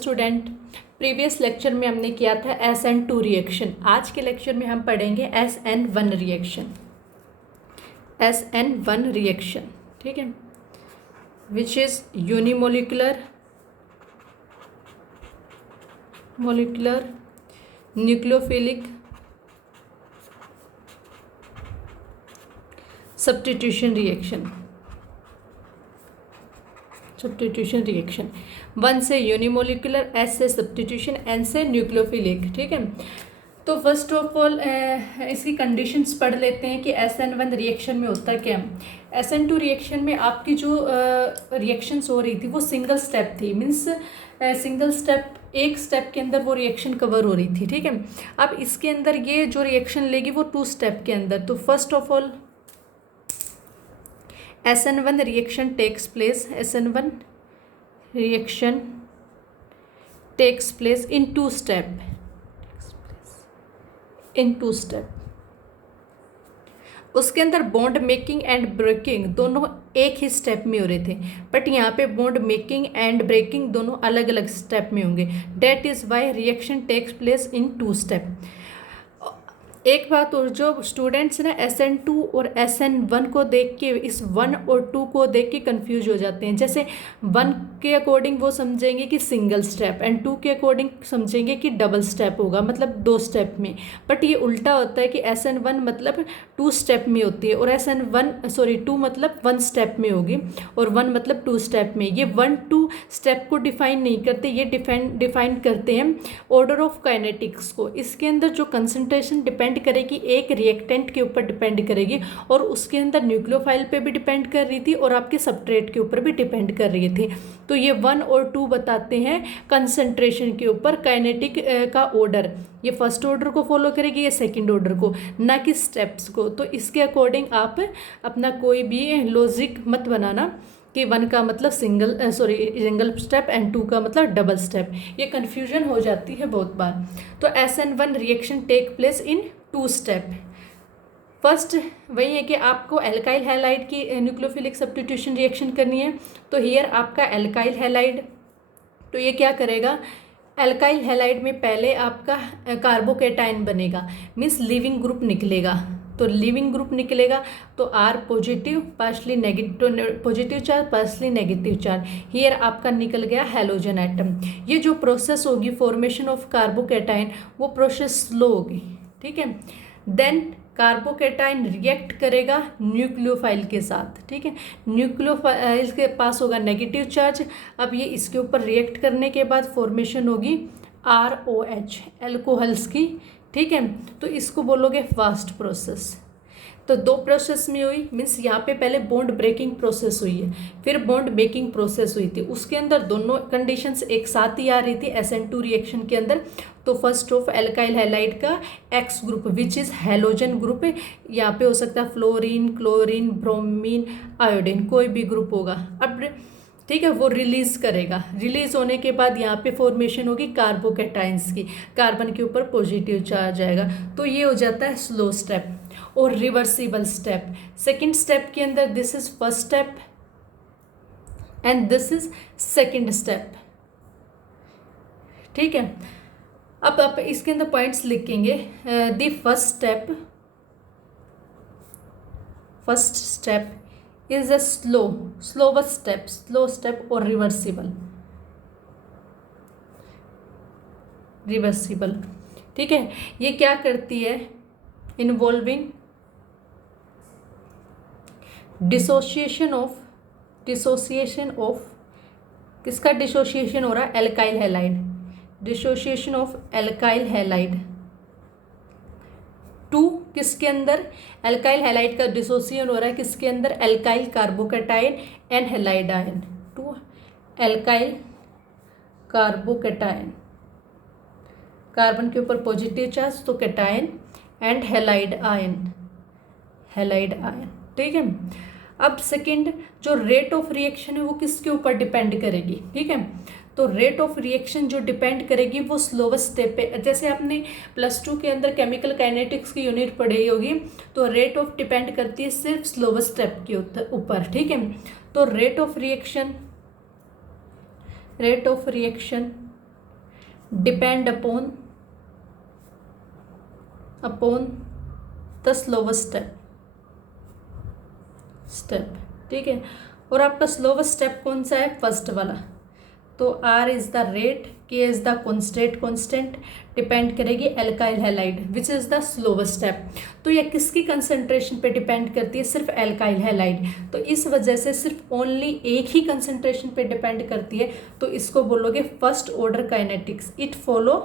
Student, previous lecture में हमने किया था SN2 रिएक्शन। आज के लेक्चर में हम पढ़ेंगे SN1 रिएक्शन। SN1 रिएक्शन, ठीक है, which is unimolecular nucleophilic substitution reaction. 1 से यूनिमोलिकुलर, S से सब्स्टिट्यूशन, N से न्यूक्लियोफिलिक, ठीक है। तो फर्स्ट ऑफ ऑल इसकी कंडीशंस पढ़ लेते हैं कि SN1 रिएक्शन में होता क्या है। SN2 रिएक्शन में आपकी जो रिएक्शंस हो रही थी वो सिंगल स्टेप थी, मीन्स सिंगल स्टेप, एक स्टेप के अंदर वो रिएक्शन कवर हो रही थी, ठीक है। अब इसके अंदर ये जो रिएक्शन लेगी वो 2 स्टेप के अंदर। तो first of all SN1 reaction takes place, SN1 reaction takes place in 2 step, उसके अंदर बॉन्ड मेकिंग एंड ब्रेकिंग दोनों एक ही स्टेप में हो रहे थे, बट यहाँ पे बॉन्ड मेकिंग एंड ब्रेकिंग दोनों अलग अलग स्टेप में होंगे। That is why reaction takes place in 2 step. एक बात और, जो स्टूडेंट्स ना SN2 और SN1 को देख के, इस 1 और 2 को देख के कंफ्यूज हो जाते हैं। जैसे 1 के अकॉर्डिंग वो समझेंगे कि सिंगल स्टेप, एंड 2 के अकॉर्डिंग समझेंगे कि डबल स्टेप होगा, मतलब 2 स्टेप में। बट ये उल्टा होता है कि SN1 मतलब 2 स्टेप में होती है, और 2 मतलब 1 स्टेप में होगी, और 1 मतलब 2 स्टेप में। ये 1-2 स्टेप को डिफाइन नहीं करते, ये डिफाइन करते हैं ऑर्डर ऑफ काइनेटिक्स को। इसके अंदर जो कंसंट्रेशन डिपेंड करेगी एक रिएक्टेंट के ऊपर डिपेंड करेगी, और उसके अंदर न्यूक्लियोफाइल पे भी डिपेंड कर रही थी और आपके सबस्ट्रेट के ऊपर भी डिपेंड कर रही थी। तो ये 1 और 2 बताते हैं कंसंट्रेशन के ऊपर काइनेटिक का ऑर्डर। ये फर्स्ट ऑर्डर को फॉलो करेगी, ये सेकंड ऑर्डर को, ना कि स्टेप्स को। तो इसके अकॉर्डिंग आप अपना कोई भी लॉजिक मत बनाना कि 1 का मतलब सिंगल स्टेप एंड 2 का मतलब डबल स्टेप। ये कन्फ्यूजन हो जाती है बहुत बार। तो SN1 reaction take place in 2 step. First वही है कि आपको एल्काइल हैलाइड की न्यूक्लियोफिलिक सब्स्टिट्यूशन रिएक्शन करनी है। तो हियर आपका एल्काइल हैलाइड, तो ये क्या करेगा, एल्काइल हैलाइड में पहले आपका कार्बोकेटाइन बनेगा, मीन्स लीविंग ग्रुप निकलेगा। तो लीविंग ग्रुप निकलेगा तो R positive, partially negative, positive charge partially negative charge. Here आपका निकल गया हैलोजन एटम। ये जो प्रोसेस होगी फॉर्मेशन ऑफ कार्बोकेटाइन, वो प्रोसेस स्लो होगी, ठीक है। देन कार्बोकेटाइन रिएक्ट करेगा न्यूक्लियोफाइल के साथ, ठीक है। न्यूक्लियोफाइल के पास होगा नेगेटिव चार्ज। अब ये इसके ऊपर रिएक्ट करने के बाद फॉर्मेशन होगी ROH, एल्कोहल्स की, ठीक है। तो इसको बोलोगे फास्ट प्रोसेस। तो 2 प्रोसेस में हुई, मीन्स यहाँ पे पहले बॉन्ड ब्रेकिंग प्रोसेस हुई है, फिर बॉन्ड मेकिंग प्रोसेस हुई थी। उसके अंदर दोनों कंडीशंस एक साथ ही आ रही थी SN2 रिएक्शन के अंदर। तो फर्स्ट ऑफ एल्काइल हैलाइड का X group which is halogen group, यहाँ पे हो सकता है फ्लोरीन, क्लोरीन, ब्रोमीन, आयोडीन, कोई भी ग्रुप होगा। अब ठीक है, वो रिलीज करेगा। रिलीज होने के बाद यहाँ पे फॉर्मेशन होगी कार्बोकेटाइंस की, कार्बन के ऊपर पॉजिटिव चार्ज आएगा। तो ये हो जाता है स्लो स्टेप और रिवर्सिबल स्टेप। सेकंड स्टेप के अंदर this is first step and this is second step, ठीक है। अब आप इसके अंदर पॉइंट्स लिखेंगे। The first step is a slower step or reversible, ठीक है। ये क्या करती है, इन्वॉल्विंग डिसोसिएशन ऑफ किसका डिसोसिएशन हो रहा है, alkyl halide, dissociation of alkyl halide to किसके अंदर, एल्काइल हैलाइड का डिसोसिएशन हो रहा है किसके अंदर, alkyl carbocation and halide ion, to alkyl carbocation, carbon के ऊपर पॉजिटिव चार्ज तो कैटायन, एंड हैलाइड आयन, ठीक है। अब सेकंड जो रेट ऑफ रिएक्शन है वो किसके ऊपर डिपेंड करेगी, ठीक है। तो रेट ऑफ रिएक्शन जो डिपेंड करेगी वो स्लोवेस्ट स्टेप पे, जैसे आपने +2 के अंदर केमिकल काइनेटिक्स की यूनिट पढ़ी होगी, तो रेट ऑफ डिपेंड करती है सिर्फ स्लोवेस्ट स्टेप के ऊपर, ठीक है। तो rate of reaction depend upon the slowest step. ठीक है, और आपका स्लोवेस्ट स्टेप कौन सा है? फर्स्ट वाला। तो R is the rate, K is the constant, depend करेगी alkyl halide which is the slowest step. तो ये किसकी कंसंट्रेशन पे डिपेंड करती है? सिर्फ एल्काइल हैलाइड। तो इस वजह से सिर्फ ओनली एक ही कंसंट्रेशन पे डिपेंड करती है, तो इसको बोलोगे first order kinetics. It follow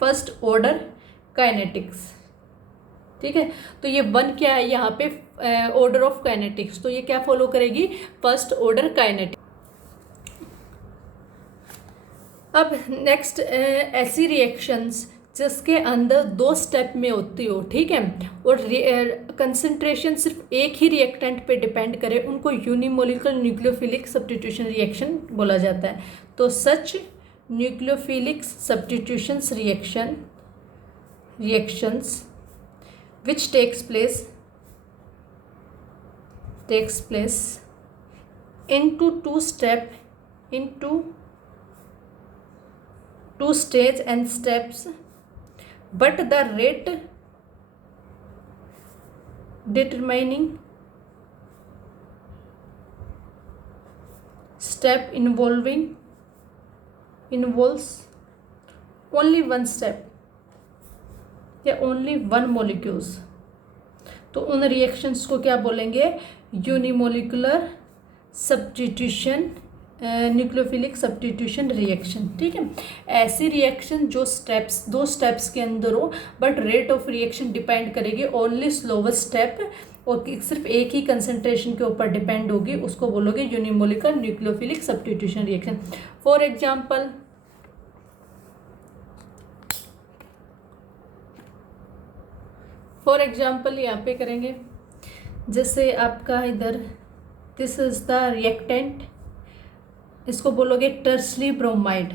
first order kinetics. ठीक है, तो ये वन क्या है यहाँ पे? Order of kinetics. तो ये क्या फॉलो करेगी? First order kinetics. अब नेक्स्ट ऐसी रिएक्शंस जिसके अंदर दो स्टेप में होती हो, ठीक है, और कंसंट्रेशन सिर्फ एक ही रिएक्टेंट पे डिपेंड करे, उनको यूनिमोलिकुलर न्यूक्लियोफिलिक सब्स्टिट्यूशन रिएक्शन बोला जाता है। तो such nucleophilic substitution reactions which takes place into two stage and steps, but the rate determining step involves only one step या ओनली वन मोलिक्यूल्स। तो उन रिएक्शंस को क्या बोलेंगे? Unimolecular substitution nucleophilic substitution reaction. ठीक है, ऐसी रिएक्शन जो दो स्टेप्स के अंदर हो, but rate of reaction depend करेगी ओनली स्लोवेस्ट स्टेप और सिर्फ एक ही कंसंट्रेशन के ऊपर डिपेंड होगी, उसको बोलोगे unimolecular nucleophilic substitution reaction. For example यहाँ पे करेंगे, जैसे आपका इधर दिस इज द रिएक्टेंट, इसको बोलोगे टर्सरी ब्रोमाइड।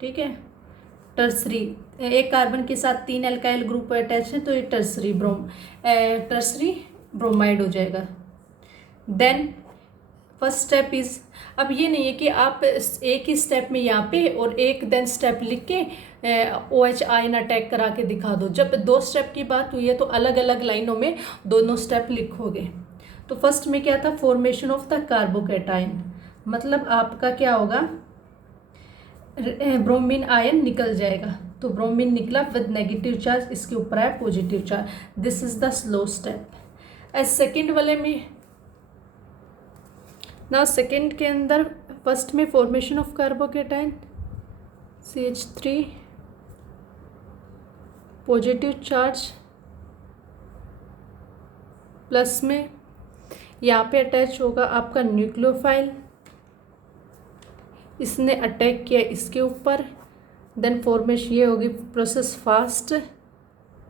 ठीक है, टर्सरी, एक कार्बन के साथ 3 एल्काइल ग्रुप अटैच है, तो ये टर्सरी ब्रोमाइड हो जाएगा। देन फर्स्ट स्टेप इज, अब ये नहीं है कि आप एक ही स्टेप में यहाँ पे और एक देन स्टेप लिख के OH आयन अटैक करा के दिखा दो। जब दो स्टेप की बात हुई है तो अलग अलग लाइनों में दोनों स्टेप लिखोगे। तो फर्स्ट में क्या था? फॉर्मेशन ऑफ द कार्बोकैटायन, मतलब आपका क्या होगा? ब्रोमीन आयन निकल जाएगा, तो ब्रोमीन निकला विद नेगेटिव चार्ज, इसके ऊपर है positive charge. This is the slow step. Second वाले में ना, सेकेंड के अंदर फर्स्ट में formation of carbocation CH3 positive charge, plus में यहाँ पे अटैच होगा आपका न्यूक्लियोफाइल, इसने अटैक किया इसके ऊपर, देन फॉर्मेशन ये होगी process fast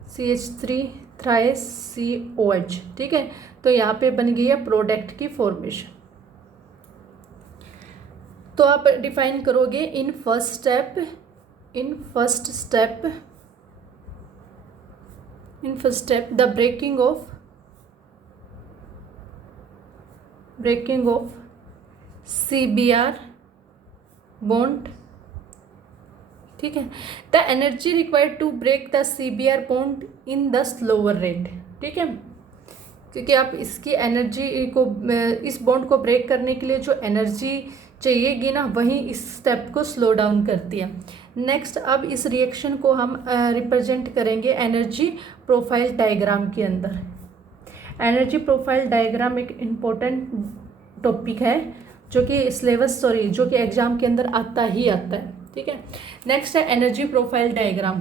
CH3 thrice COH। ठीक है, तो यहाँ पे बन गई है प्रोडक्ट की फॉर्मेशन। तो आप डिफाइन करोगे in first step the breaking of CBr bond. ठीक है, the energy required to break the CBr bond in the slower rate. ठीक है, क्योंकि आप इसकी एनर्जी को, इस बॉन्ड को ब्रेक करने के लिए जो एनर्जी चाहिएगी ना, वही इस स्टेप को स्लो डाउन करती है। नेक्स्ट, अब इस रिएक्शन को हम रिप्रेजेंट करेंगे एनर्जी प्रोफाइल डायग्राम के अंदर। एनर्जी प्रोफाइल डायग्राम एक इम्पोर्टेंट टॉपिक है जो कि एग्जाम के अंदर आता है। ठीक है, नेक्स्ट है एनर्जी प्रोफाइल डायग्राम।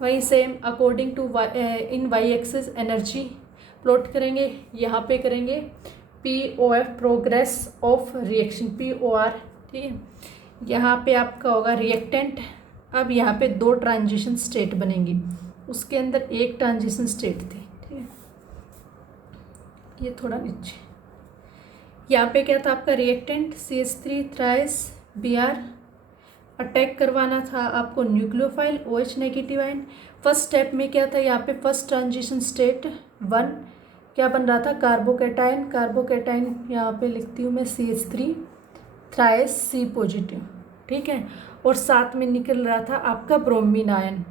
वही same according to in Y axis energy plot करेंगे, यहाँ पे करेंगे POF progress of reaction POR। ठीक है, यहाँ पे आपका होगा रिएक्टेंट। अब यहाँ पे 2 ट्रांजिशन स्टेट बनेंगी, उसके अंदर एक ट्रांजिशन स्टेट थी। ठीक है, ये थोड़ा नीचे, यहाँ पे क्या था आपका reactant CH3 thrice Br, attack करवाना था आपको nucleophile OH negative ion. First step में क्या था? यहाँ पे फर्स्ट ट्रांजिशन स्टेट 1 क्या बन रहा था? कार्बोकैटायन यहाँ पे लिखती हूँ मैं CH3 थ्राइस C पॉजिटिव। ठीक है, और साथ में निकल रहा था आपका ब्रोमीन आयन।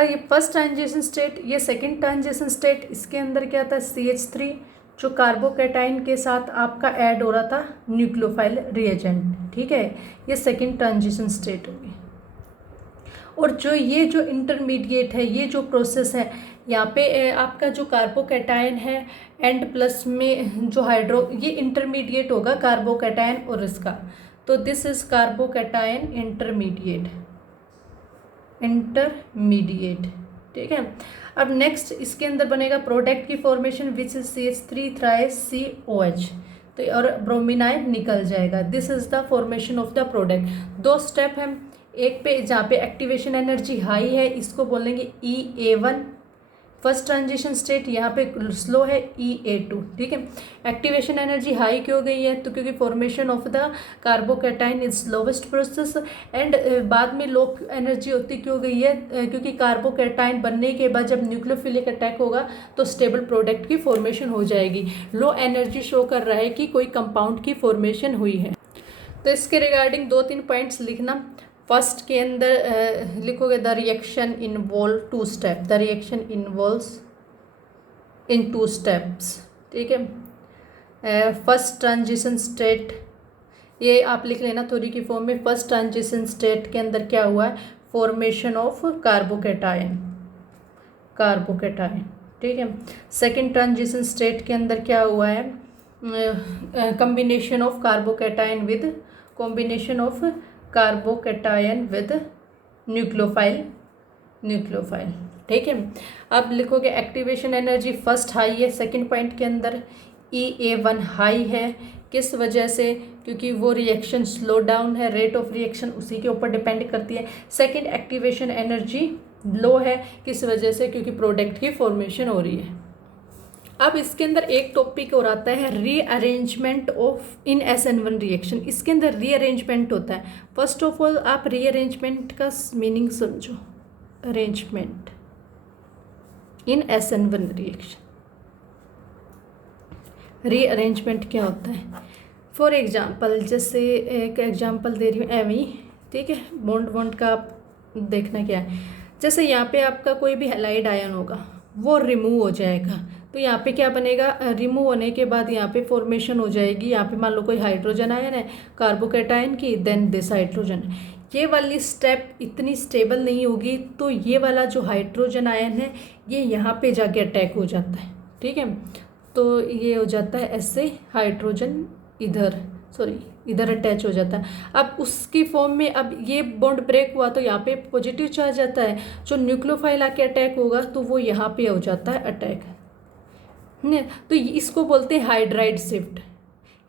ये फर्स्ट ट्रांजिशन स्टेट, ये सेकंड ट्रांजिशन स्टेट, इसके अंदर क्या था CH3 जो कार्बोकैटाइन के साथ आपका ऐड हो रहा था न्यूक्लियोफाइल रिएजेंट। ठीक है, ये सेकंड ट्रांजिशन स्टेट होगी। और जो इंटरमीडिएट है, ये जो प्रोसेस है यहाँ पे आपका जो कार्बोकैटायन है एंड प्लस में जो ये इंटरमीडिएट होगा कार्बोकैटायन और इसका, तो दिस इज कार्बोकैटायन इंटरमीडिएट। ठीक है, अब नेक्स्ट इसके अंदर बनेगा प्रोडक्ट की formation which is CH3 thrice COH, तो और ब्रोमीन आयन निकल जाएगा। This is the formation of the product. दो स्टेप हैं, एक पे जहाँ पे एक्टिवेशन एनर्जी हाई है इसको बोलेंगे EA1 फर्स्ट ट्रांजिशन स्टेट, यहाँ पे स्लो है EA2। ठीक है, एक्टिवेशन एनर्जी हाई क्यों गई है, तो क्योंकि formation of the carbocation is slowest process, and बाद में लो एनर्जी होती क्यों गई है, क्योंकि कार्बोकैटाइन बनने के बाद जब न्यूक्लियोफिलिक अटैक होगा तो स्टेबल प्रोडक्ट की फॉर्मेशन हो जाएगी। लो एनर्जी शो कर रहा है कि कोई कंपाउंड की फॉर्मेशन हुई है। तो इसके रिगार्डिंग 2-3 पॉइंट्स लिखना। फर्स्ट के अंदर लिखोगे the reaction involve 2 step, the reaction involves in 2 steps. ठीक है, फर्स्ट ट्रांजिशन स्टेट, ये आप लिख लेना थ्योरी की फॉर्म में। फर्स्ट ट्रांजिशन स्टेट के अंदर क्या हुआ है, फॉर्मेशन ऑफ कार्बोकैटायन। ठीक है, सेकेंड ट्रांजिशन स्टेट के अंदर क्या हुआ है, combination of carbocation with nucleophile. ठीक है, अब लिखोगे एक्टिवेशन एनर्जी फर्स्ट हाई है, सेकंड पॉइंट के अंदर EA1 हाई है। किस वजह से, क्योंकि वो रिएक्शन स्लो डाउन है, रेट ऑफ रिएक्शन उसी के ऊपर डिपेंड करती है। सेकंड एक्टिवेशन एनर्जी लो है, किस वजह से, क्योंकि प्रोडक्ट की फॉर्मेशन हो रही है। अब इसके अंदर एक टॉपिक और आता है rearrangement of in SN1 reaction. इसके अंदर रीअरेंजमेंट होता है। फर्स्ट ऑफ ऑल आप रीअरेंजमेंट का मीनिंग समझो। अरेंजमेंट इन SN1 रिएक्शन, रीअरेंजमेंट क्या होता है। फॉर एग्जांपल, जैसे एक एग्जांपल दे रही हूँ एवी। ठीक है, बॉन्ड का आप देखना क्या है। जैसे यहाँ पे आपका कोई भी हैलाइड आयन होगा वो रिमूव हो जाएगा, तो यहाँ पे क्या बनेगा, रिमूव होने के बाद यहाँ पे फॉर्मेशन हो जाएगी। यहाँ पे मान लो कोई हाइड्रोजन आयन है कार्बोकैटायन की, देन दिस हाइड्रोजन। ये वाली स्टेप इतनी स्टेबल नहीं होगी, तो ये वाला जो हाइड्रोजन आयन है ये यहाँ पे जाके अटैक हो जाता है। ठीक है, तो ये हो जाता है ऐसे, हाइड्रोजन इधर अटैच हो जाता है। अब उसकी फॉर्म में अब ये बॉन्ड ब्रेक हुआ तो यहाँ पे पॉजिटिव चार्ज आता है, जो न्यूक्लियोफाइल आके अटैक होगा तो वो यहाँ पे हो जाता है अटैक। तो इसको बोलते हैं हाइड्राइड शिफ्ट,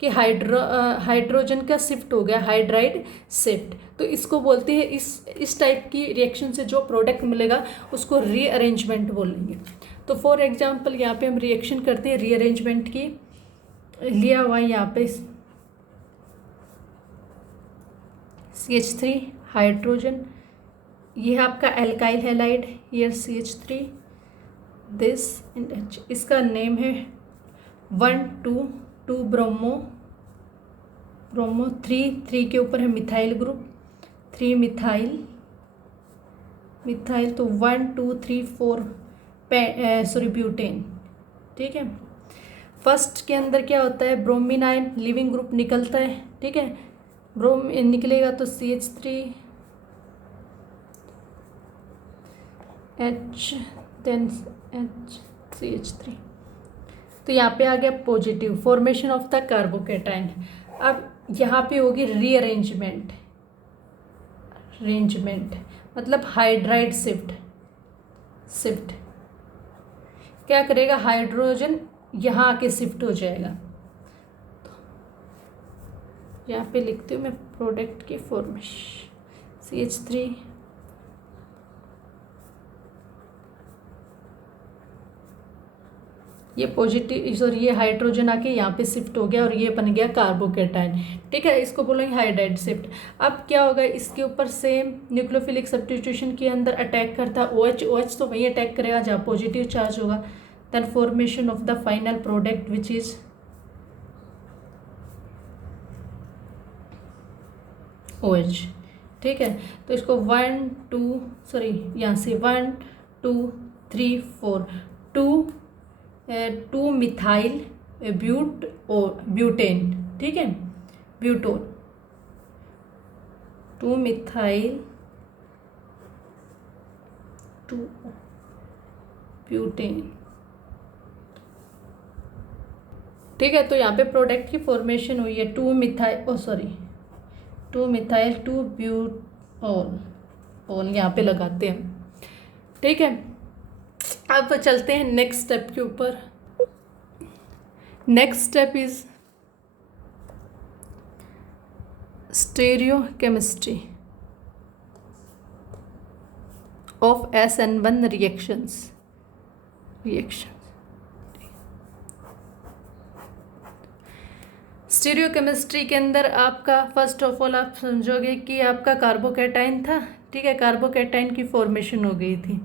कि हाइड्रोजन का शिफ्ट हो गया, हाइड्राइड शिफ्ट। तो इसको बोलते हैं, इस टाइप की रिएक्शन से जो प्रोडक्ट मिलेगा उसको रीअरेंजमेंट बोलेंगे। तो फॉर एग्जांपल यहाँ पे हम रिएक्शन करते हैं रीअरेंजमेंट की, लिया हुआ है यहाँ पे CH3 हाइड्रोजन, ये है आपका alkyl halide, here CH3 this and H। इसका नेम है 1,2,2 ब्रोमो 3 के ऊपर है मिथाइल ग्रुप, 3 मिथाइल, तो 1 2 3 4 ब्यूटेन। ठीक है, फर्स्ट के अंदर क्या होता है, ब्रोमीन आयन लिविंग ग्रुप निकलता है। ठीक है, ब्रोमीन निकलेगा तो CH3 H देन CH3, तो यहाँ पे आ गया positive, formation of the carbocation. अब यहाँ पे होगी रीअरेंजमेंट, मतलब हाइड्राइड शिफ्ट क्या करेगा, हाइड्रोजन यहाँ आके शिफ्ट हो जाएगा। तो यहाँ पे लिखती हूँ मैं प्रोडक्ट की फॉर्मेशन, CH3 ये पॉजिटिव ये हाइड्रोजन आके यहाँ पे शिफ्ट हो गया और ये बन गया कार्बोकैटायन। ठीक है, इसको बोलेंगे हाइड्राइड शिफ्ट। अब क्या होगा, इसके ऊपर सेम न्यूक्लियोफिलिक सब्स्टिट्यूशन के अंदर अटैक करता है OH तो वही अटैक करेगा जहाँ पॉजिटिव चार्ज होगा। Then formation of the final product which is OH। ठीक है, तो इसको 1 2 सॉरी यहाँ से 1 2 3 4 2 मिथाइल ब्यूटेन। ठीक है, ब्यूटोन, 2 मिथाइल 2 ब्यूटेन। ठीक है, तो यहाँ पे प्रोडक्ट की फॉर्मेशन हुई है 2 मिथाइल 2 ब्यूटोल यहाँ पे लगाते हैं। ठीक है, अब चलते हैं नेक्स्ट स्टेप के ऊपर। Next step is stereochemistry of SN1 reactions. Stereochemistry के अंदर आपका फर्स्ट ऑफ ऑल आप समझोगे कि आपका कार्बोकैटाइन था। ठीक है, कार्बोकैटाइन की फॉर्मेशन हो गई थी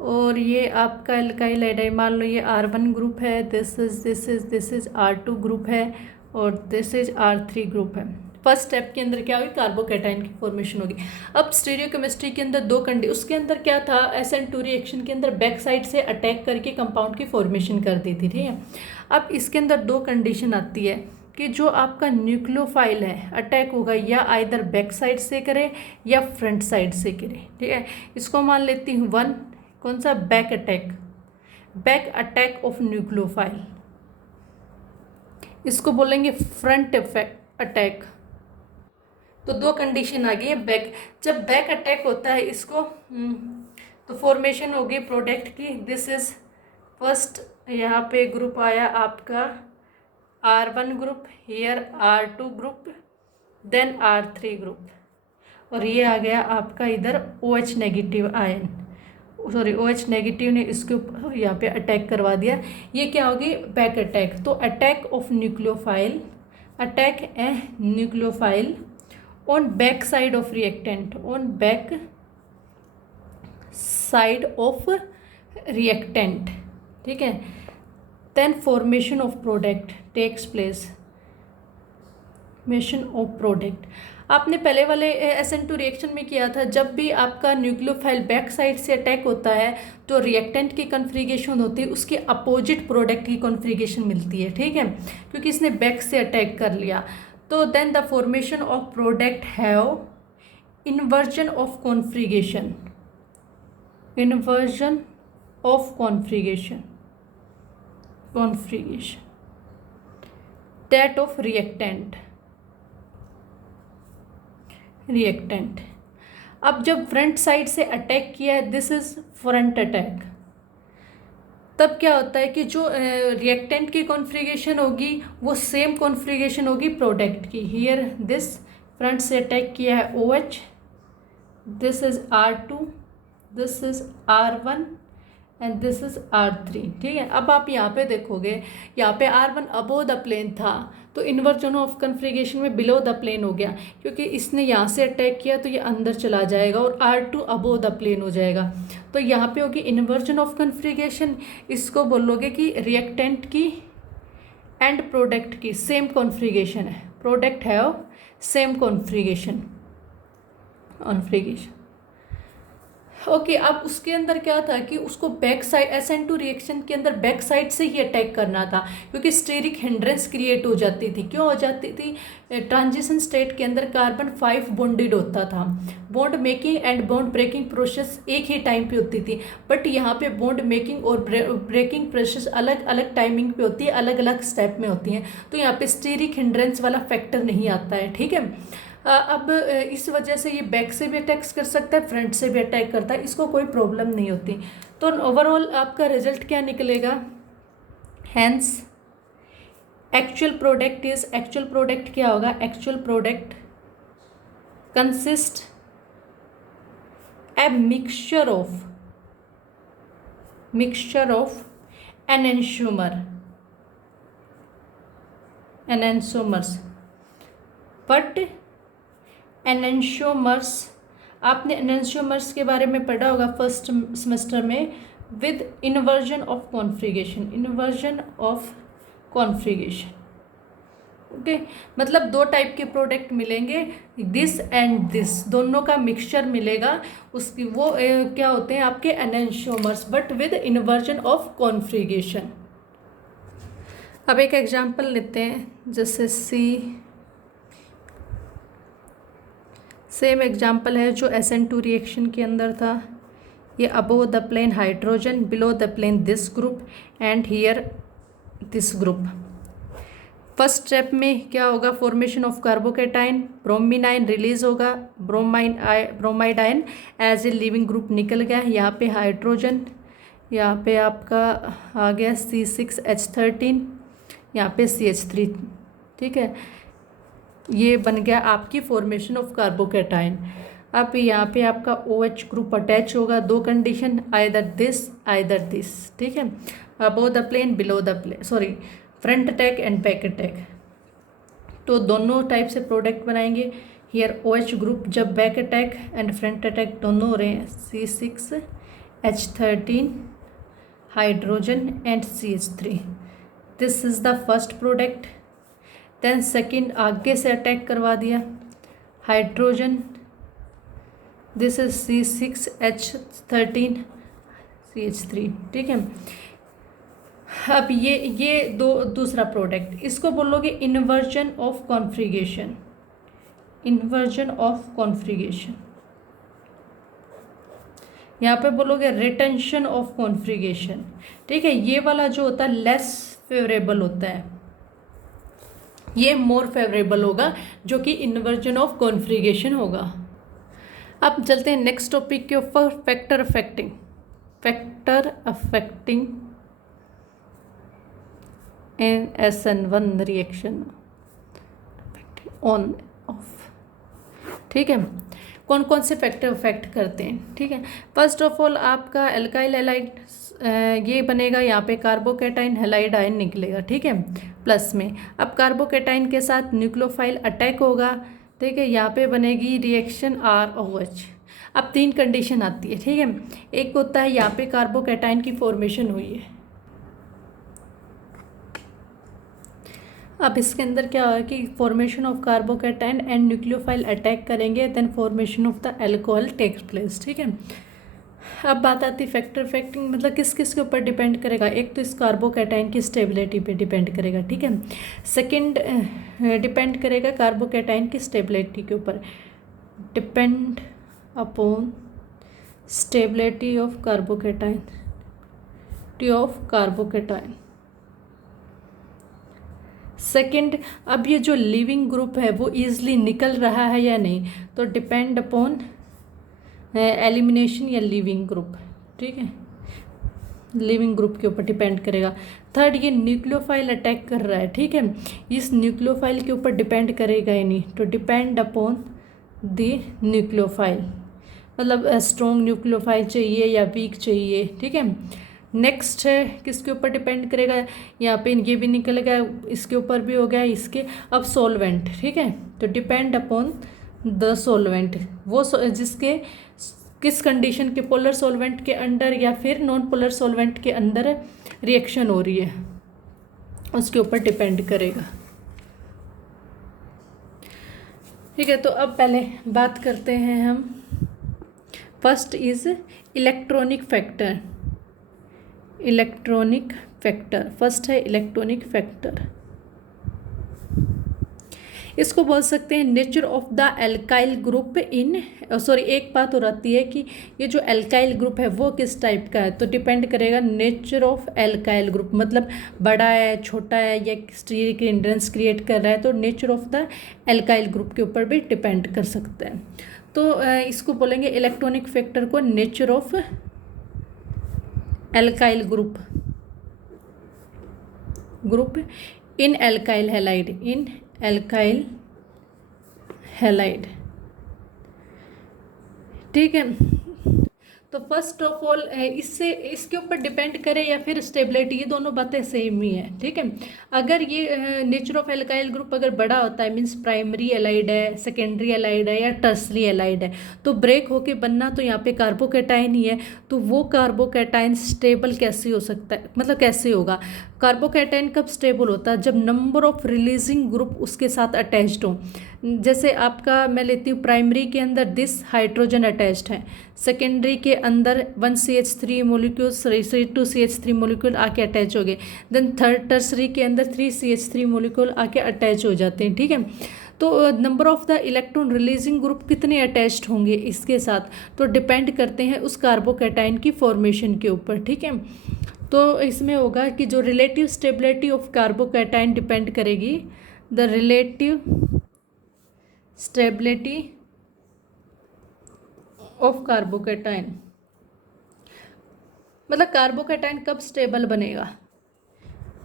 और ये आपका एल्काइल हाइड्राइड, मान लो ये R1 ग्रुप है, दिस इज R2 ग्रुप है और दिस इज R3 ग्रुप है। फर्स्ट स्टेप के अंदर क्या हुई, कार्बोकैटाइन की फॉर्मेशन होगी। अब स्टीरियोकेमिस्ट्री के अंदर उसके अंदर क्या था, SN2 रिएक्शन के अंदर बैक साइड से अटैक करके कंपाउंड की फॉर्मेशन कर दी थी। ठीक है, अब इसके अंदर 2 कंडीशन आती है कि जो आपका न्यूक्लियोफाइल है अटैक होगा या आइदर बैक साइड से करे या फ्रंट साइड से करे। ठीक है, इसको मान लेती हूँ 1, कौन सा, बैक अटैक ऑफ न्यूक्लियोफाइल, इसको बोलेंगे फ्रंट अटैक। तो 2 कंडीशन आ गई है। जब बैक अटैक होता है इसको तो फॉर्मेशन होगी प्रोडक्ट की। दिस इज फर्स्ट, यहाँ पे ग्रुप आया आपका R1 group, here R2 group, then R3 group, और ये आ गया आपका इधर OH negative ion, sorry OH negative ने इसके ऊपर यहाँ पे अटैक करवा दिया। ये क्या होगी, बैक अटैक। तो attack of nucleophile, attack a nucleophile on back side of reactant, on back side of reactant. ठीक है, then formation of product takes place, formation of product. आपने पहले वाले SN2 रिएक्शन में किया था, जब भी आपका न्यूक्लियोफाइल बैक साइड से अटैक होता है तो रिएक्टेंट की कॉन्फ़िगरेशन होती है, उसके अपोजिट प्रोडक्ट की कॉन्फ़िगरेशन मिलती है। ठीक है, क्योंकि इसने बैक से अटैक कर लिया। तो then the formation of product have inversion of configuration, inversion of configuration that of reactant। अब जब फ्रंट साइड से अटैक किया है, दिस इज फ्रंट अटैक, तब क्या होता है कि जो रिएक्टेंट की कॉन्फ़िगरेशन होगी वो सेम कॉन्फ़िगरेशन होगी प्रोडक्ट की। हियर दिस फ्रंट से अटैक किया है OH, this is R2, this is R1 and this is R3। ठीक है, अब आप यहाँ पे देखोगे, यहाँ पे R1 अबोव द प्लेन था तो इन्वर्जन ऑफ कॉन्फ़िगरेशन में बिलो द प्लेन हो गया, क्योंकि इसने यहाँ से अटैक किया तो ये अंदर चला जाएगा और R2 अबोव द प्लेन हो जाएगा। तो यहाँ पे होगी इन्वर्जन ऑफ कॉन्फ़िगरेशन। इसको बोलोगे कि रिएक्टेंट की एंड प्रोडक्ट की सेम कॉन्फ़िगरेशन है, product have same configuration. Okay, अब उसके अंदर क्या था कि उसको बैक साइड, SN2 रिएक्शन के अंदर बैक साइड से ही अटैक करना था, क्योंकि स्टेरिक हिंड्रेंस क्रिएट हो जाती थी। क्यों हो जाती थी, ट्रांजिशन स्टेट के अंदर कार्बन 5 बॉन्डेड होता था। Bond making and bond breaking process एक ही टाइम पे होती थी, बट यहाँ पे बॉन्ड मेकिंग और ब्रेकिंग प्रोसेस अलग अलग टाइमिंग पे होती है, अलग अलग स्टेप में होती हैं। तो यहाँ पे स्टेरिक हिंड्रेंस वाला फैक्टर नहीं आता है। ठीक है, अब इस वजह से ये बैक से भी अटैक कर सकता है, फ्रंट से भी अटैक करता है, इसको कोई प्रॉब्लम नहीं होती। तो ओवरऑल आपका रिजल्ट क्या निकलेगा, हैंस एक्चुअल प्रोडक्ट क्या होगा, actual product consist a mixture of enantiomers, but enantiomers, आपने एनेंशोमर्स के बारे में पढ़ा होगा फर्स्ट सेमेस्टर में, with inversion of configuration, okay, मतलब दो टाइप के प्रोडक्ट मिलेंगे, दिस एंड दिस, दोनों का मिक्सचर मिलेगा, उसकी वो क्या होते हैं आपके enantiomers, but with inversion of configuration. अब एक एग्जांपल लेते हैं, जैसे सेम एग्जांपल है जो SN2 रिएक्शन के अंदर था। ये above the plane hydrogen, below the plane this group and here this group. First step में क्या होगा, formation of carbocation, bromine ion release होगा, bromide ion as a leaving group निकल गया, यहाँ पे हाइड्रोजन, यहाँ पे आपका आ गया C6H13, यहाँ पे CH3, ठीक है, ये बन गया आपकी फॉर्मेशन ऑफ कार्बोकेटाइन। अब यहाँ पे आपका OH ग्रुप अटैच होगा, दो कंडीशन, आइदर दिस, ठीक है, above the plane, below the plane, sorry, front attack and back attack, तो दोनों टाइप से प्रोडक्ट बनाएंगे। हियर OH ग्रुप जब back attack and front attack दोनों हो रहे हैं, C6H13 hydrogen and CH3, this is the first product. Then second आगे से अटैक करवा दिया, hydrogen, this is C6H13 CH3, ठीक है। अब ये दूसरा प्रोडक्ट, इसको बोलोगे inversion of configuration, inversion of configuration, यहाँ पे बोलोगे रिटेंशन ऑफ कॉन्फ्रिगेशन, ठीक है। ये वाला जो होता है लेस फेवरेबल होता है, ये मोर फेवरेबल होगा, जो कि इन्वर्जन ऑफ कॉन्फ्रिगेशन होगा। अब चलते हैं नेक्स्ट टॉपिक के ऊपर, factor affecting in SN1 reaction on off, ठीक है। कौन कौन से फैक्टर अफेक्ट करते हैं, ठीक है। फर्स्ट ऑफ ऑल आपका एल्काइल हैलाइड ये बनेगा, यहाँ पे कार्बोकेटाइन हैलाइड आयन निकलेगा, ठीक है, प्लस में। अब कार्बोकेटाइन के साथ न्यूक्लियोफाइल अटैक होगा, ठीक है, यहाँ पे बनेगी रिएक्शन ROH। अब तीन कंडीशन आती है, ठीक है। एक होता है यहाँ पे कार्बोकेटाइन की फॉर्मेशन हुई है, अब इसके अंदर क्या होगा कि formation of carbocation and nucleophile attack करेंगे, then formation of the alcohol takes place, ठीक है। अब बात आती है फैक्टर अफेक्टिंग, मतलब किस किस के ऊपर डिपेंड करेगा, एक तो इस कार्बोकेटाइन की स्टेबिलिटी पे डिपेंड करेगा, ठीक है। सेकंड डिपेंड करेगा कार्बोकेटाइन की स्टेबिलिटी के ऊपर, depend upon stability of carbocation, second, अब ये जो लिविंग ग्रुप है वो ईजिली निकल रहा है या नहीं, तो डिपेंड अपॉन एलिमिनेशन या लिविंग ग्रुप, ठीक है, लिविंग ग्रुप के ऊपर डिपेंड करेगा। थर्ड, ये न्यूक्लियोफाइल अटैक कर रहा है, ठीक है, इस न्यूक्लियोफाइल के ऊपर डिपेंड करेगा ही नहीं, तो डिपेंड अपॉन द न्यूक्लियोफाइल, मतलब स्ट्रॉन्ग न्यूक्लियोफाइल चाहिए या वीक चाहिए, ठीक है। नेक्स्ट है किसके ऊपर डिपेंड करेगा, यहाँ पे ये भी निकल गया, इसके ऊपर भी हो गया इसके। अब सॉल्वेंट, ठीक है, तो डिपेंड अपॉन द सॉल्वेंट, वो जिसके किस कंडीशन के, पोलर सॉल्वेंट के अंडर या फिर नॉन पोलर सॉल्वेंट के अंदर रिएक्शन हो रही है, उसके ऊपर डिपेंड करेगा, ठीक है। तो अब पहले बात करते हैं हम, first is electronic factor, first है इलेक्ट्रॉनिक फैक्टर, इसको बोल सकते हैं nature of the alkyl group in, sorry एक बात और आती है कि ये जो एल्काइल ग्रुप है वो किस टाइप का है, तो डिपेंड करेगा नेचर ऑफ एल्काइल ग्रुप, मतलब बड़ा है, छोटा है, या स्टीरिक हिंड्रेंस क्रिएट कर रहा है, तो nature of the alkyl group के ऊपर भी डिपेंड कर सकता है। तो इसको बोलेंगे इलेक्ट्रॉनिक फैक्टर को nature of alkyl group in alkyl halide, ठीक है। तो फर्स्ट ऑफ ऑल इससे इसके ऊपर डिपेंड करे या फिर स्टेबिलिटी, ये दोनों बातें सेम ही है, ठीक है। अगर ये नेचर ऑफ एल्काइल ग्रुप अगर बड़ा होता है, मीन्स प्राइमरी एलाइड है, सेकेंडरी एलाइड है या टर्सरी एलाइड है, तो ब्रेक होके बनना तो यहाँ पे कार्बोकैटायन ही है। तो वो कार्बोकैटायन स्टेबल कैसे हो सकता है, मतलब कैसे होगा? कार्बोकैटायन कब स्टेबल होता है? जब नंबर ऑफ रिलीजिंग ग्रुप उसके साथ अटैच्ड हो। जैसे आपका मैं लेती हूँ, प्राइमरी के अंदर दिस हाइड्रोजन अटैच्ड है, सेकेंडरी के अंदर 1CH3 मोलिक्यूल 2CH3 मोलिक्यूल आके अटैच हो गए, देन थर्ड टर्सरी के अंदर 3CH3 मोलिक्यूल आके अटैच हो जाते हैं, ठीक है। तो number of the electron releasing group कितने अटैच्ड होंगे इसके साथ, तो डिपेंड करते हैं उस कार्बोकैटायन की फॉर्मेशन के ऊपर, ठीक है। तो इसमें होगा कि जो relative stability of carbocation depend करेगी, the relative stability of carbocation, मतलब कार्बोकैटायन कब स्टेबल बनेगा?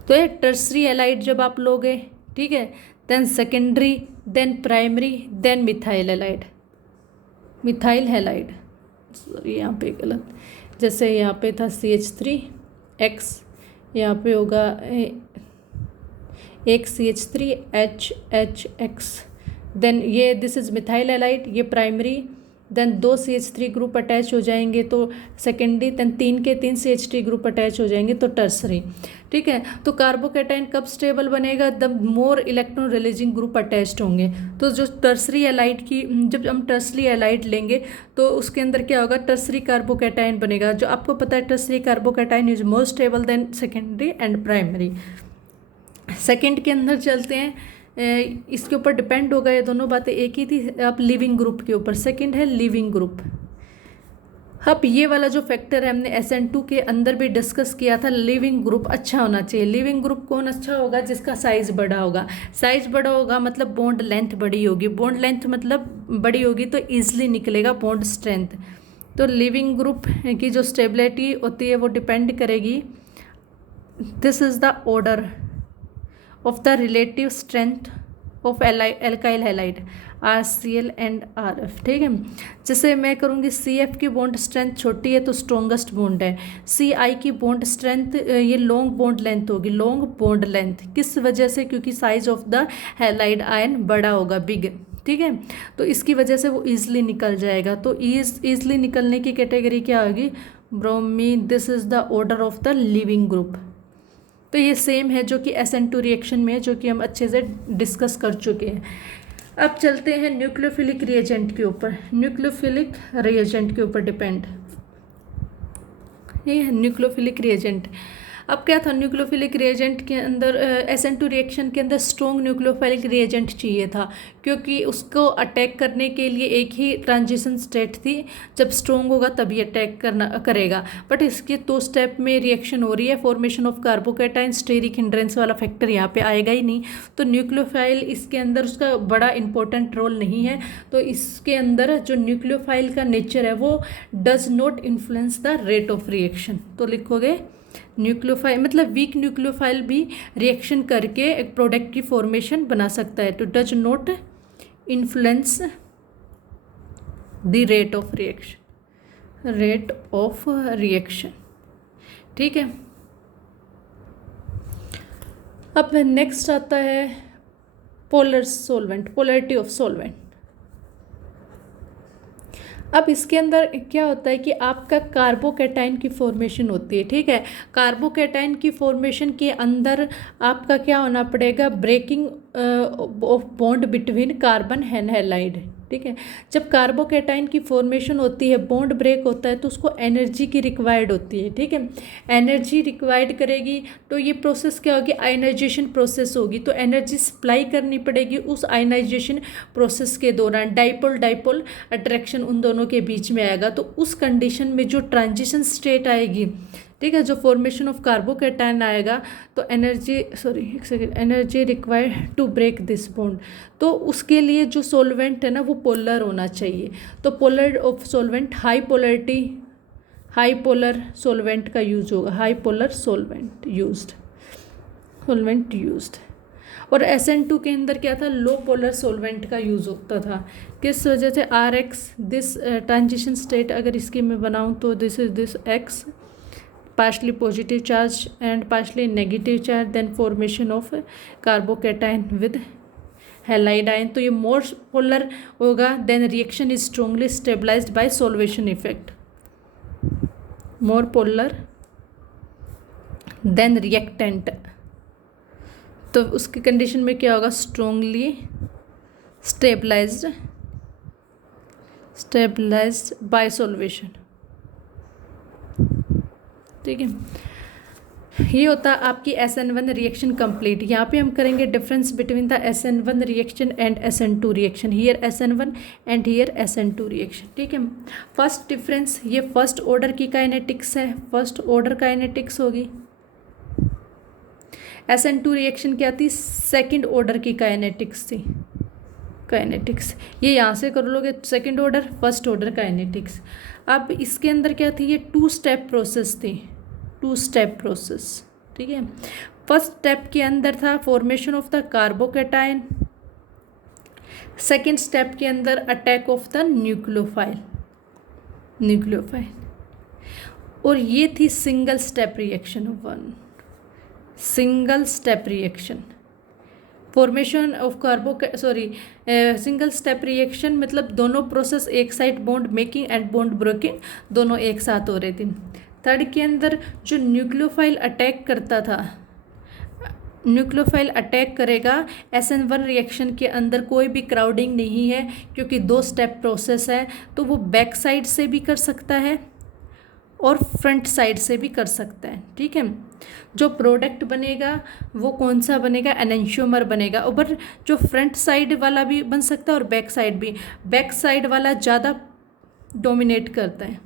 तो ये टर्सरी एलाइड जब आप लोगे, ठीक है, then secondary, then primary, then methyl halide, methyl halide, sorry यहाँ पे गलत, जैसे यहाँ पे था CH3X, यहाँ पे होगा एक CH3HHX, देन ये दिस इज़ मिथाइल हैलाइड, ये primary, then 2 CH3 group attach हो जाएंगे तो सेकेंडरी, देन 3 के 3 CH3 ग्रुप अटैच हो जाएंगे तो टर्सरी, ठीक है। तो कार्बोकैटायन कब स्टेबल बनेगा? The more electron releasing group attached होंगे। तो जो टर्सरी एलाइड की, जब हम टर्सरी एलाइड लेंगे तो उसके अंदर क्या होगा? टर्सरी कार्बोकैटायन बनेगा। जो आपको पता है tertiary carbocation is more stable then secondary and primary. Second के अंदर चलते हैं, इसके ऊपर डिपेंड होगा, ये दोनों बातें एक ही थी, अब लिविंग ग्रुप के ऊपर। सेकंड है लिविंग ग्रुप। अब ये वाला जो फैक्टर है हमने SN2 के अंदर भी डिस्कस किया था, लिविंग ग्रुप अच्छा होना चाहिए। लिविंग ग्रुप कौन अच्छा होगा? जिसका साइज़ बड़ा होगा। साइज़ बड़ा होगा मतलब बॉन्ड लेंथ बड़ी होगी, बॉन्ड लेंथ मतलब बड़ी होगी तो ईजिली निकलेगा बॉन्ड स्ट्रेंथ। तो लिविंग ग्रुप की जो स्टेबिलिटी होती है वो डिपेंड करेगी, this is the order of the relative strength of alkyl halide RCl and RF, ठीक है। जैसे मैं करूँगी CF की बॉन्ड स्ट्रेंथ छोटी है तो स्ट्रॉन्गेस्ट बॉन्ड है, CI की बॉन्ड स्ट्रेंथ ये लॉन्ग बॉन्ड लेंथ होगी, लॉन्ग बॉन्ड लेंथ। किस वजह से? क्योंकि size of the halide ion बड़ा होगा, बिग, ठीक है। तो इसकी वजह से वो ईजिली निकल जाएगा। तो ईजिली निकलने की कैटेगरी क्या होगी? Bromine. This is the order of the leaving group. तो ये सेम है जो कि SN2 रिएक्शन में है, जो कि हम अच्छे से डिस्कस कर चुके हैं। अब चलते हैं न्यूक्लियोफिलिक रिएजेंट के ऊपर। न्यूक्लियोफिलिक रिएजेंट के ऊपर डिपेंड, ये है न्यूक्लियोफिलिक रिएजेंट। अब क्या था न्यूक्लियोफिलिक रिएजेंट के अंदर, SN2 रिएक्शन के अंदर स्ट्रॉन्ग न्यूक्लियोफिलिक रिएजेंट चाहिए था, क्योंकि उसको अटैक करने के लिए एक ही ट्रांजिशन स्टेट थी, जब स्ट्रॉन्ग होगा तभी अटैक करेगा। बट इसके 2 स्टेप में रिएक्शन हो रही है, formation of carbocation, steric hindrance वाला फैक्टर यहाँ पे आएगा ही नहीं। तो न्यूक्लियोफाइल इसके अंदर उसका बड़ा इंपॉर्टेंट रोल नहीं है। तो इसके अंदर जो न्यूक्लियोफाइल का नेचर है वो does not influence the rate of reaction. तो लिखोगे न्यूक्लियोफाइल मतलब वीक न्यूक्लियोफाइल भी रिएक्शन करके एक प्रोडक्ट की फॉर्मेशन बना सकता है। तो does not influence the rate of reaction, rate of reaction, ठीक है। अब नेक्स्ट आता है polar solvent, polarity of solvent. अब इसके अंदर क्या होता है कि आपका कार्बोकैटायन की फॉर्मेशन होती है, ठीक है। कार्बोकैटायन की फॉर्मेशन के अंदर आपका क्या होना पड़ेगा? Breaking of bond between carbon and halide, ठीक है। जब कार्बोकैटायन की फॉर्मेशन होती है, बॉन्ड ब्रेक होता है, तो उसको एनर्जी की रिक्वायर्ड होती है, ठीक है। एनर्जी रिक्वायर्ड करेगी तो ये प्रोसेस क्या होगी? आयनाइजेशन प्रोसेस होगी। तो एनर्जी सप्लाई करनी पड़ेगी उस आयनाइजेशन प्रोसेस के दौरान। डाइपोल डाइपोल अट्रैक्शन उन दोनों के बीच में आएगा। तो उस कंडीशन में जो ट्रांजिशन स्टेट आएगी, ठीक है, जो फॉर्मेशन ऑफ कार्बोकैटायन आएगा, तो energy required to break this bond. तो उसके लिए जो सॉल्वेंट है ना वो पोलर होना चाहिए। तो polar of solvent high polarity, high polar solvent का यूज होगा, हाई पोलर सॉल्वेंट यूज्ड। और SN2 के अंदर क्या था, लो पोलर सोलवेंट का यूज़ होता था। किस वजह से, RX दिस ट्रांजिशन स्टेट अगर इसकी मैं बनाऊँ तो this is this X partially positive charge and partially negative charge, then formation of carbocation with halide ion, तो ये मोर पोलर होगा, then reaction is strongly stabilised by solvation effect, more polar than reactant, तो उसकी condition में क्या होगा, strongly stabilised by solvation. ठीक है, ये होता आपकी SN1 रिएक्शन कंप्लीट। यहाँ पे हम करेंगे difference between the SN1 reaction and SN2 reaction, here SN1 and here SN2 reaction. ठीक है, फर्स्ट डिफरेंस, ये फर्स्ट ऑर्डर की काइनेटिक्स है, फर्स्ट ऑर्डर काइनेटिक्स होगी। SN2 रिएक्शन क्या थी, सेकंड ऑर्डर की काइनेटिक्स थी, काइनेटिक्स। ये यहाँ से कर लोगे second order, first order kinetics. अब इसके अंदर क्या थी, ये 2 स्टेप प्रोसेस थी, 2 स्टेप प्रोसेस। ठीक है, फर्स्ट स्टेप के अंदर था formation of the carbocation, second step के अंदर अटैक ऑफ द न्यूक्लियोफाइल, और ये थी single step reaction, single step reaction, formation of single step reaction मतलब दोनों प्रोसेस एक side bond making and bond breaking दोनों एक साथ हो रही थी। थर्ड के अंदर जो न्यूक्लियोफाइल अटैक करता था, न्यूक्लियोफाइल अटैक करेगा, SN1 रिएक्शन के अंदर कोई भी क्राउडिंग नहीं है क्योंकि 2 स्टेप प्रोसेस है, तो वो बैक साइड से भी कर सकता है और फ्रंट साइड से भी कर सकता है। ठीक है, जो प्रोडक्ट बनेगा वो कौन सा बनेगा, एनेंशियोमर बनेगा, और जो फ्रंट साइड वाला भी बन सकता है और बैक साइड भी, बैक साइड वाला ज़्यादा डोमिनेट करता है,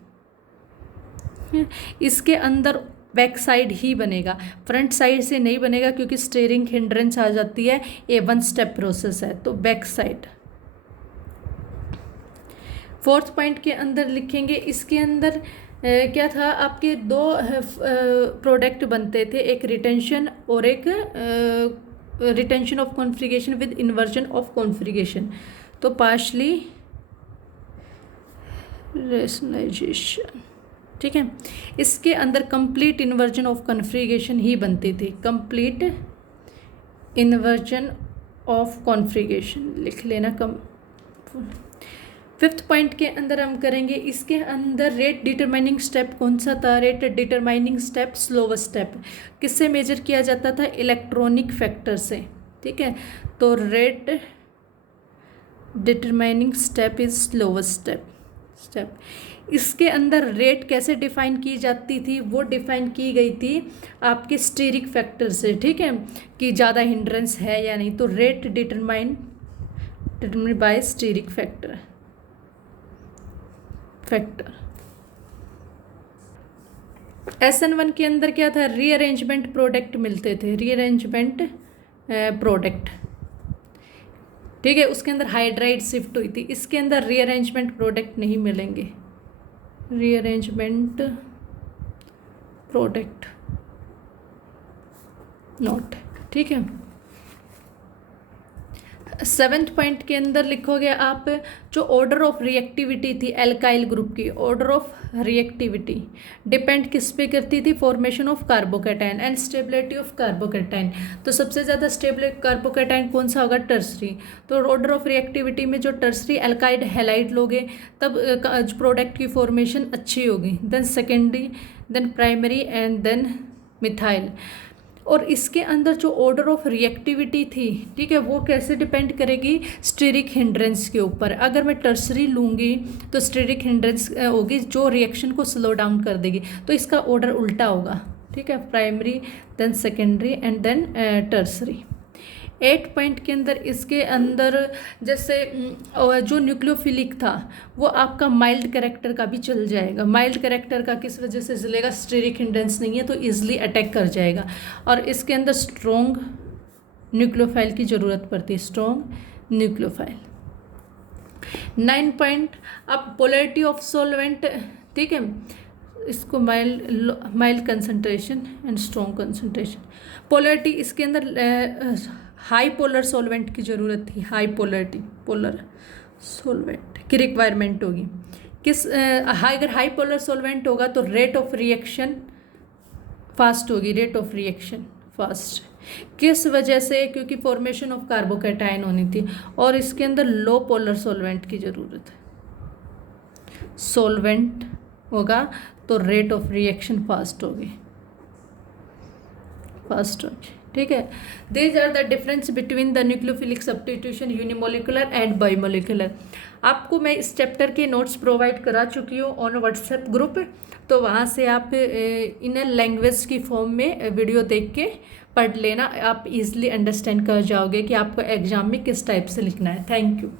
इसके अंदर बैक साइड ही बनेगा, फ्रंट साइड से नहीं बनेगा क्योंकि स्टीयरिंग हिंड्रेंस आ जाती है, ये 1 स्टेप प्रोसेस है, तो बैक साइड। फोर्थ पॉइंट के अंदर लिखेंगे, इसके अंदर क्या था, आपके 2 प्रोडक्ट बनते थे, एक रिटेंशन और एक retention of configuration with inversion of configuration, तो पार्शली रेशनलाइजेशन। ठीक है, इसके अंदर कंप्लीट इन्वर्जन ऑफ कॉन्फ्रिगेशन ही बनती थी, कंप्लीट इन्वर्जन ऑफ कॉन्फ्रिगेशन लिख लेना कम। फिफ्थ पॉइंट के अंदर हम करेंगे, इसके अंदर रेट डिटरमाइनिंग स्टेप कौन सा था, rate determining step slowest step, किससे मेजर किया जाता था, इलेक्ट्रॉनिक फैक्टर से। ठीक है, तो rate determining step is slowest step. इसके अंदर रेट कैसे डिफाइन की जाती थी, वो डिफाइन की गई थी आपके स्टीरिक फैक्टर से। ठीक है, कि ज़्यादा हिंड्रेंस है या नहीं, तो rate determine by steric factor. SN1 के अंदर क्या था, रीअरेंजमेंट प्रोडक्ट मिलते थे, रीअरेंजमेंट प्रोडक्ट। ठीक है, उसके अंदर हाइड्राइड शिफ्ट हुई थी, इसके अंदर रीअरेंजमेंट प्रोडक्ट नहीं मिलेंगे, रीअरेंजमेंट प्रोडक्ट नोट। ठीक है, 7th पॉइंट के अंदर लिखोगे आप, जो ऑर्डर ऑफ रिएक्टिविटी थी एल्काइल ग्रुप की, ऑर्डर ऑफ रिएक्टिविटी डिपेंड किस पे करती थी, formation of carbocation and stability of carbocation. तो सबसे ज़्यादा स्टेबल कार्बोकेटाइन कौन सा होगा, टर्सरी। तो ऑर्डर ऑफ रिएक्टिविटी में जो टर्सरी एल्काइड हैलाइड लोगे तब प्रोडक्ट की फॉर्मेशन अच्छी होगी, then secondary, then primary and then methyl. और इसके अंदर जो ऑर्डर ऑफ रिएक्टिविटी थी, ठीक है, वो कैसे डिपेंड करेगी, स्टीरिक हिंड्रेंस के ऊपर। अगर मैं टर्सरी लूँगी तो स्टीरिक हिंड्रेंस होगी जो रिएक्शन को स्लो डाउन कर देगी, तो इसका ऑर्डर उल्टा होगा। ठीक है, primary then secondary and then tertiary. 8 point के अंदर इसके अंदर जैसे जो न्यूक्लियोफिलिक था वो आपका माइल्ड कैरेक्टर का भी चल जाएगा। माइल्ड कैरेक्टर का किस वजह से चलेगा, स्टीरिक हिंड्रेंस नहीं है तो इजीली अटैक कर जाएगा। और इसके अंदर स्ट्रॉन्ग न्यूक्लियोफाइल की ज़रूरत पड़ती है, स्ट्रॉन्ग न्यूक्लियोफाइल। 9 पॉइंट, अब पोलैरिटी ऑफ सॉल्वेंट। ठीक है, इसको mild concentration and strong concentration. Polarity इसके अंदर हाई पोलर सॉल्वेंट की ज़रूरत थी, हाई पोलरिटी पोलर सॉल्वेंट की रिक्वायरमेंट होगी। अगर हाई पोलर सॉल्वेंट होगा तो रेट ऑफ रिएक्शन फास्ट होगी, रेट ऑफ रिएक्शन फास्ट। किस वजह से? क्योंकि फॉर्मेशन ऑफ कार्बोकैटायन होनी थी और इसके अंदर लो पोलर सॉल्वेंट की ज़रूरत है। सॉल्वेंट होगा तो रेट ऑफ रिएक्शन फास्ट होगी, फास्ट होगी। ठीक है, these are the difference between the nucleophilic substitution unimolecular and biomolecular. आपको मैं इस चैप्टर के नोट्स प्रोवाइड करा चुकी हूँ ऑन व्हाट्सएप ग्रुप, तो वहाँ से आप इन लैंग्वेज की फॉर्म में वीडियो देख के पढ़ लेना, आप इजीली अंडरस्टैंड कर जाओगे कि आपको एग्जाम में किस टाइप से लिखना है। Thank you.